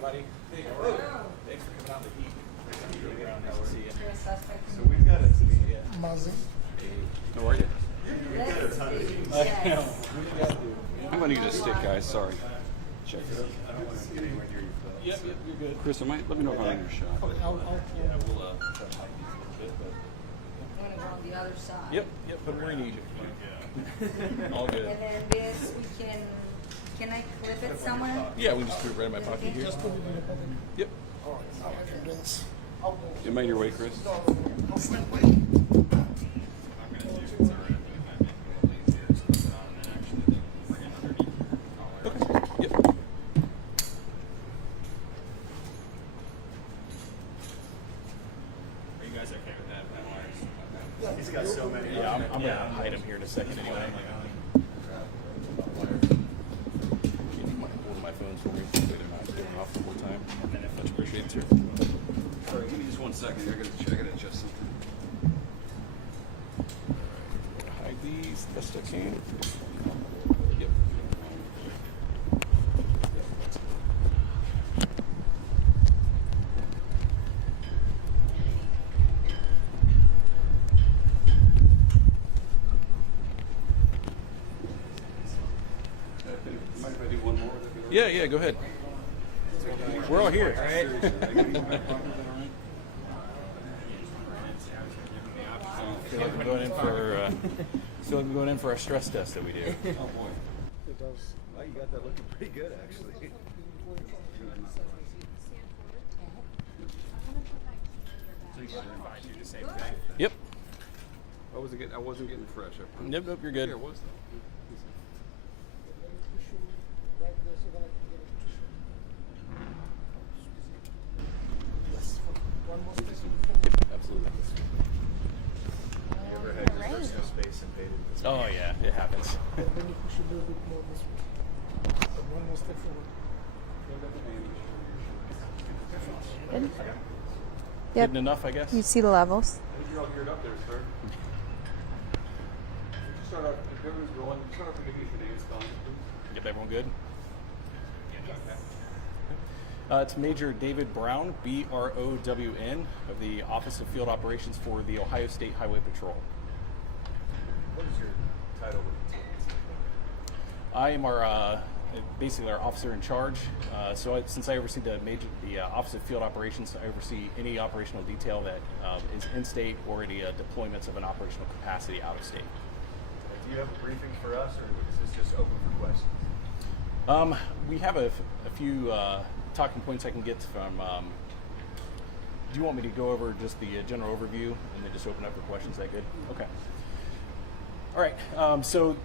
buddy. Hey, how are you? Thanks for coming out in the heat. Nice to see you. So we've got it. Mazin. How are you? I'm going to get a stick, guys. Sorry. Check it out. I don't want to get anywhere near you. Yep, you're good. Chris, let me know if I'm in your shot. Okay, I'll Yeah, we'll try to hide these a little bit, but. I'm gonna go on the other side. Yep, but we're in Egypt. All good. And then this, we can I clip it somewhere? Yeah, we can just put it right in my pocket here. just put it in the pocket. Yep. All right, now I can do this. You mind your way, Chris? I'll stand by. Okay. Yep. Are you guys okay with that? He's got so many. Yeah, I'm gonna hide him here in a second anyway. You might hold my phones for me so they're not going off the whole time. Much appreciated, sir. Sorry, give me just 1 second. I gotta adjust something. Hide these best I can. Yep. Mind if I do one more? Yeah, go ahead. We're all here, right? Feel like I'm going in for a stress test that we do. Oh boy. It does. Well, you got that looking pretty good, actually. Yep. I wasn't getting fresh. I promise. Nope, you're good. Here, what's that? Right there so that I can get a tissue. Yes. One more stick. Absolutely. You ever had your personal space invaded? Oh yeah, it happens. And then you push a little bit more this way. And one more step forward. Good. Hidden enough, I guess. You see the levels. I think you're all geared up there, sir. Start off, if everyone's rolling, start off with the names, please. Get everyone good? It's Major David Brown, B-R-O-W-N, of the Office of Field Operations for the Ohio State Highway Patrol. What is your title with the team? I am basically our officer in charge. Since I oversee the Office of Field Operations, I oversee any operational detail that is in-state or any deployments of an operational capacity out of state. Do you have a briefing for us, or is this just open for questions? We have a few talking points I can get from. Do you want me to go over just the general overview and then just open up for questions? Is that good? Okay. All right. So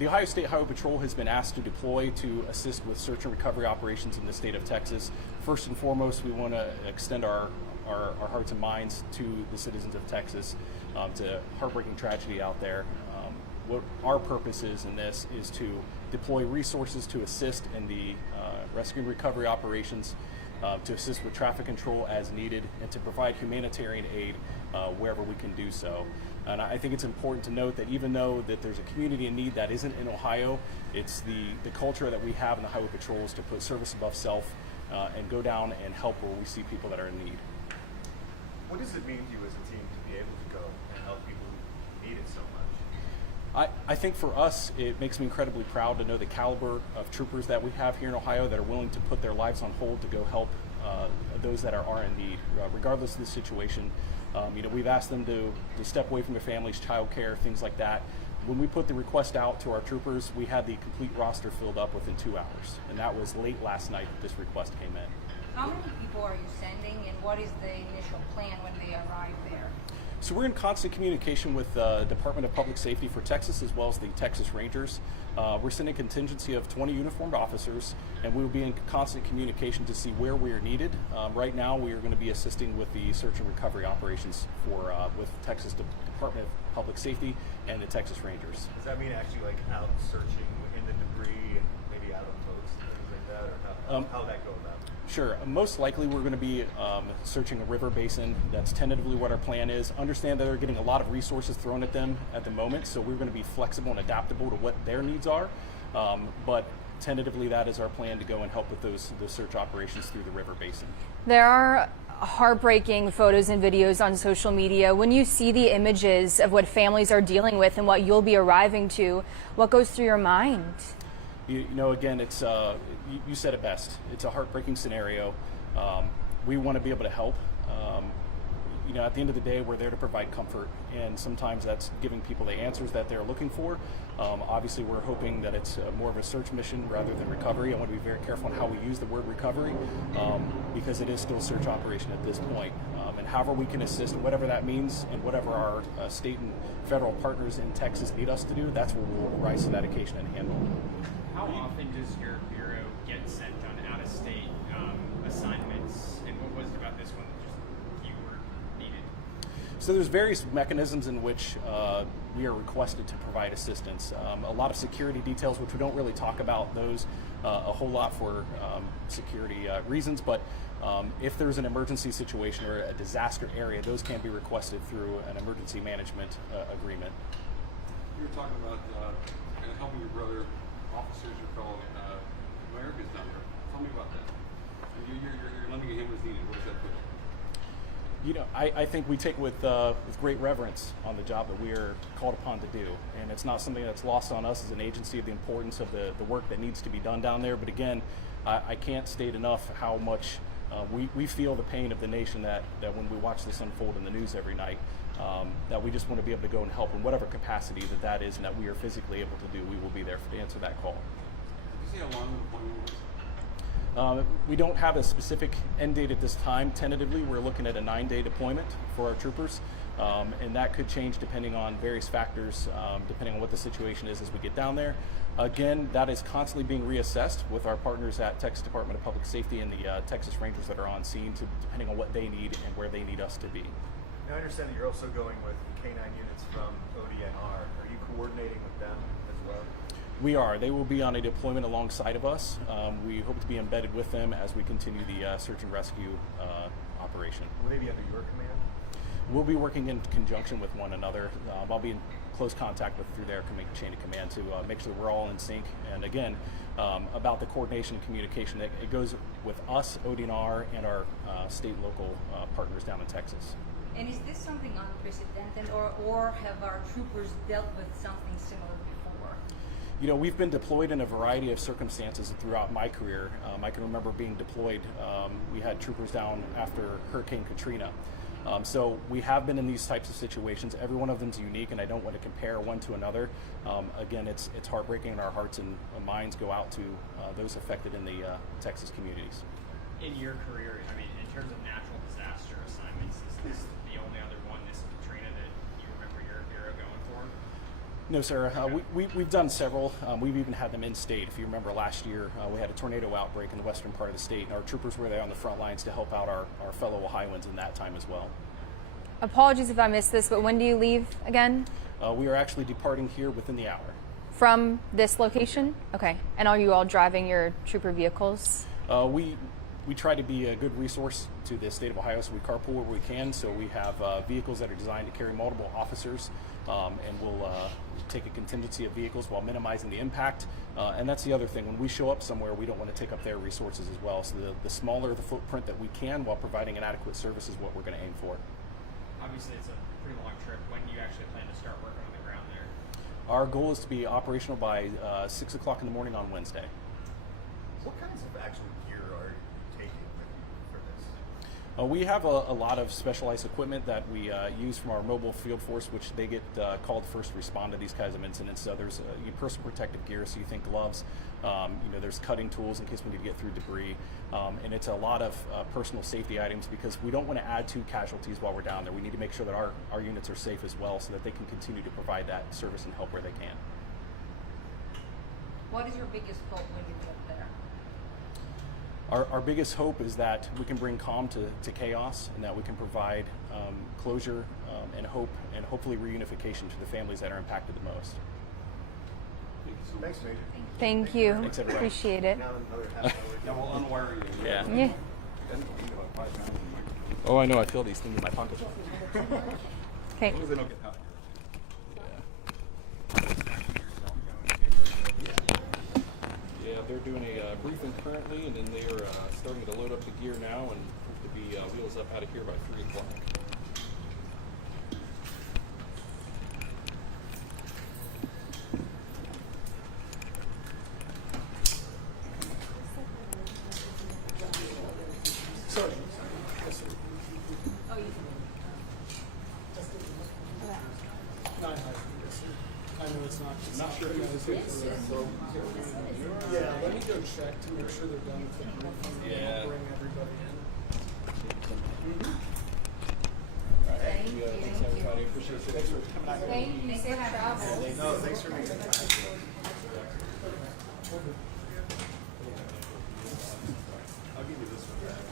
the Ohio State Highway Patrol has been asked to deploy to assist with search and recovery operations in the state of Texas. First and foremost, we want to extend our hearts and minds to the citizens of Texas. To heartbreaking tragedy out there. What our purpose is in this is to deploy resources to assist in the rescue and recovery operations, to assist with traffic control as needed, and to provide humanitarian aid wherever we can do so. And I think it's important to note that even though that there's a community in need that isn't in Ohio, it's the culture that we have in the Highway Patrol is to put service above self and go down and help where we see people that are in need. What does it mean to you as a team to be able to go and help people who need it so much? I think for us, it makes me incredibly proud to know the caliber of troopers that we have here in Ohio that are willing to put their lives on hold to go help those that are in need, regardless of the situation. We've asked them to step away from their families, childcare, things like that. When we put the request out to our troopers, we had the complete roster filled up within 2 hours, and that was late last night that this request came in. How many people are you sending, and what is the initial plan when they arrive there? So we're in constant communication with the Department of Public Safety for Texas as well as the Texas Rangers. We're sending a contingency of 20 uniformed officers, and we will be in constant communication to see where we are needed. Right now, we are going to be assisting with the search and recovery operations with Texas Department of Public Safety and the Texas Rangers. Does that mean actually like out searching in the debris and maybe out on boats and things like that, or how would that go about? Sure. Most likely we're going to be searching a river basin. That's tentatively what our plan is. Understand that they're getting a lot of resources thrown at them at the moment, so we're going to be flexible and adaptable to what their needs are. But tentatively, that is our plan to go and help with those search operations through the river basin. There are heartbreaking photos and videos on social media. When you see the images of what families are dealing with and what you'll be arriving to, what goes through your mind? You know, again, it's you said it best. It's a heartbreaking scenario. We want to be able to help. You know, at the end of the day, we're there to provide comfort, and sometimes that's giving people the answers that they're looking for. Obviously, we're hoping that it's more of a search mission rather than recovery. I want to be very careful on how we use the word recovery, because it is still a search operation at this point. And however we can assist, whatever that means, and whatever our state and federal partners in Texas need us to do, that's what we'll rise to that occasion and handle. How often does your bureau get sent on out-of-state assignments, and what was it about this one that just you were needed? So there's various mechanisms in which we are requested to provide assistance. A lot of security details, which we don't really talk about those a whole lot for security reasons, but if there's an emergency situation or a disaster area, those can be requested through an emergency management agreement. You were talking about kind of helping your brother, officers, your fellow Americans down there. Tell me about that. You're lending a hand when it's needed. What does that put? You know, I think we take with great reverence on the job that we are called upon to do, and it's not something that's lost on us as an agency of the importance of the work that needs to be done down there. But again, I can't state enough how much we feel the pain of the nation that when we watch this unfold in the news every night, that we just want to be able to go and help in whatever capacity that is, and that we are physically able to do. We will be there to answer that call. Did you say how long the deployment was? We don't have a specific end date at this time. Tentatively, we're looking at a 9-day deployment for our troopers, and that could change depending on various factors, depending on what the situation is as we get down there. Again, that is constantly being reassessed with our partners at Texas Department of Public Safety and the Texas Rangers that are on scene, depending on what they need and where they need us to be. Now, I understand that you're also going with K-9 units from ODNR. Are you coordinating with them as well? We are. They will be on a deployment alongside of us. We hope to be embedded with them as we continue the search and rescue operation. Will they be under your command? We'll be working in conjunction with one another. I'll be in close contact through their chain of command to make sure that we're all in sync. And again, about the coordination and communication, it goes with us, ODNR, and our state and local partners down in Texas. And is this something unprecedented, or have our troopers dealt with something similar before? You know, we've been deployed in a variety of circumstances throughout my career. I can remember being deployed. We had troopers down after Hurricane Katrina. So we have been in these types of situations. Every one of them is unique, and I don't want to compare one to another. Again, it's heartbreaking, and our hearts and minds go out to those affected in the Texas communities. In your career, I mean, in terms of natural disaster assignments, is this the only other one, this Katrina, that you remember your bureau going for? No, sir. We've done several. We've even had them in state. If you remember last year, we had a tornado outbreak in the western part of the state, and our troopers were there on the front lines to help out our fellow Ohioans in that time as well. Apologies if I missed this, but when do you leave again? We are actually departing here within the hour. From this location? Okay. And are you all driving your trooper vehicles? We try to be a good resource to the state of Ohio, so we carpool where we can. So we have vehicles that are designed to carry multiple officers, and we'll take a contingency of vehicles while minimizing the impact. And that's the other thing. When we show up somewhere, we don't want to take up their resources as well. So the smaller the footprint that we can while providing an adequate service is what we're going to aim for. Obviously, it's a pretty long trip. When do you actually plan to start working on the ground there? Our goal is to be operational by 6 o'clock in the morning on Wednesday. What kinds of actual gear are you taking with you for this? We have a lot of specialized equipment that we use from our mobile field force, which they get called to first respond to these kinds of incidents. So there's personal protective gear, so you think gloves. There's cutting tools in case we need to get through debris. And it's a lot of personal safety items because we don't want to add to casualties while we're down there. We need to make sure that our units are safe as well so that they can continue to provide that service and help where they can. What is your biggest hope when you get there? Our biggest hope is that we can bring calm to chaos, and that we can provide closure and hope, and hopefully reunification to the families that are impacted the most. Thank you so much. Thanks, Major. Thank you. Thanks, everybody. Appreciate it. Now another half hour. Now we'll unwire you. Yeah. Yeah. Oh, I know. I feel these things in my pocket. Okay. As long as they don't get hot. Yeah, they're doing a briefing currently, and then they are starting to load up the gear now, and hope to be wheels up out of here by 3 o'clock. Sorry. Yes, sir. Oh, you. I know it's not. Not sure if this is Yeah, let me go check to make sure they're done with the briefing. And Yeah. I'll bring everybody in. All right. Thank you. Thanks, everybody. Appreciate it. Thanks for coming out. Thank you for travel. No, thanks for making it. I'll give you this one back.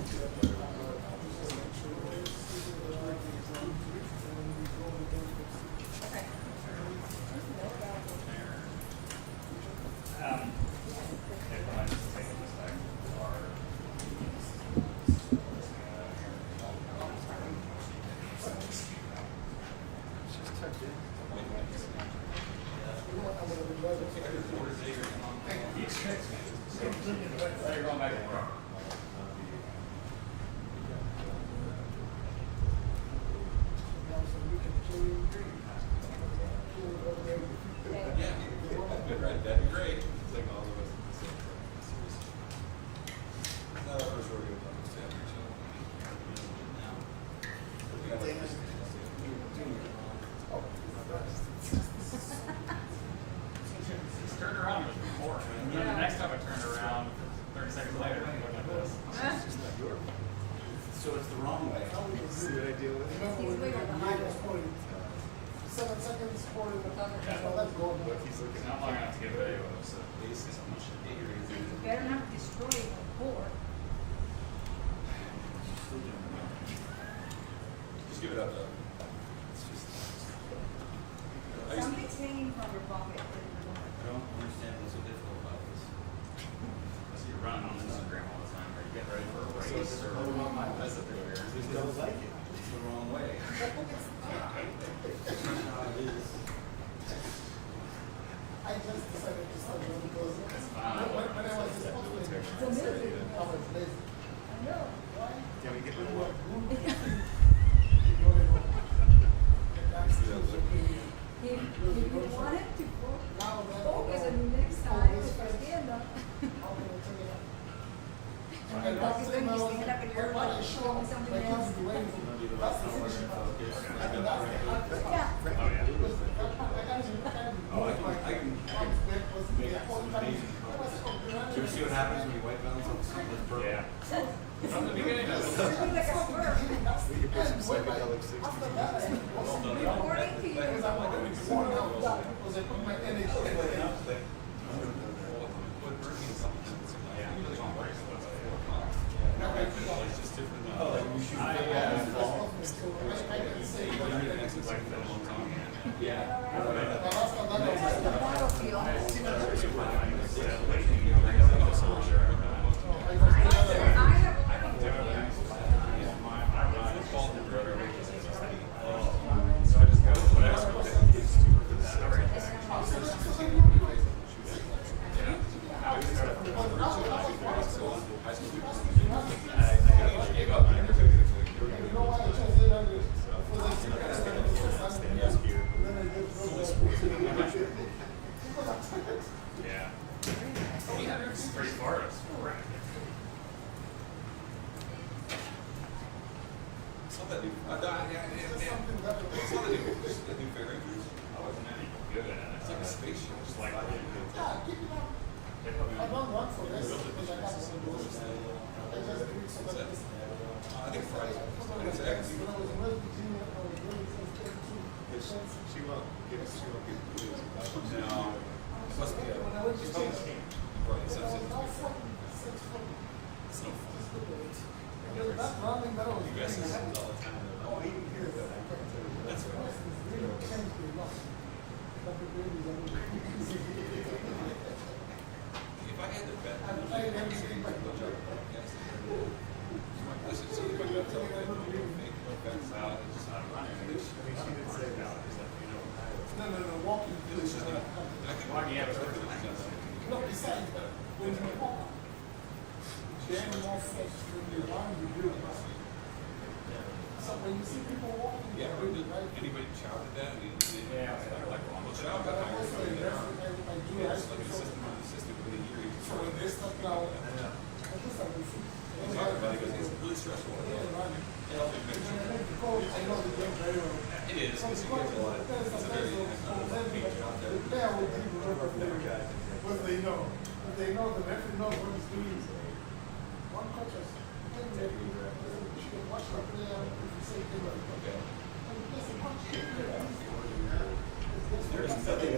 That'd be great. It's like all of us. No, for sure, we'll understand each other. It's turned around before. And then the next time I turned around, 30 seconds later, it looked like this. So it's the wrong way. See what I deal with? He's way over the highway. 7 seconds, 40 minutes. Yeah. Let's go. He's looking Not long enough to get video of, so. basis on much bigger is You better not destroy the board. Just give it up though. It's just. I Something's hanging from your pocket. don't understand what's so difficult about this. So you're running on Instagram all the time, are you getting ready for a race or? That's the bigger. Just don't like it. It's the wrong way. I just decided to start doing because fine. when I was supposed to I was lazy. I know, why? Can we get rid of what? If you wanted to focus on the next time, if I stand up. And the focus when you stand up and you're like showing something else. Yeah. Oh, I can make some amazing colors. Do you see what happens when you white balance on something that's purple? Yeah. From the beginning of this. You're like a squirrel. We can put some psychedelic 60s. According to you. It's just different. Oh, like you shoot. Yeah. So when you see people walking, Yeah, anybody shouted that? Yeah, like, well, shout but I that. was saying, I do Yeah, like it's like a system on the system within a year. You so when they start now, I just have to see. talk about it because it's really stressful. I know the game very well. It is, because you get a lot of, it's a very, big job there. The player will give remember because they know the referee knows what he's doing. One coach has you should watch the player if you say things like that. And the player said, watch the player. There's nothing.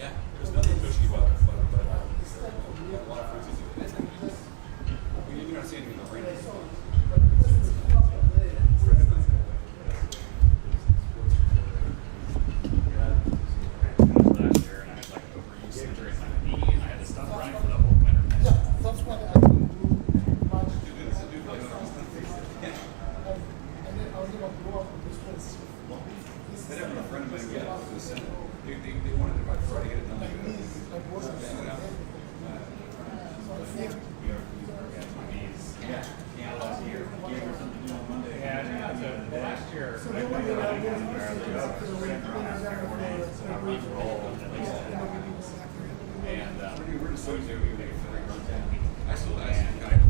Yeah, there's nothing pushy about it, but a lot of frequency. You're not seeing anything in the rain. Last year, and I had like overuse injury on my knee, and I had to stop running for the whole winter. Yeah, that's why I don't do much. And then I was able to go up with this place. They have a friend of mine get out to the Senate. They wanted to try to get it done. My knees, like, wasn't so heavy. So I think Last year, so they were there, I was and We're just so easy. I still ask the guy.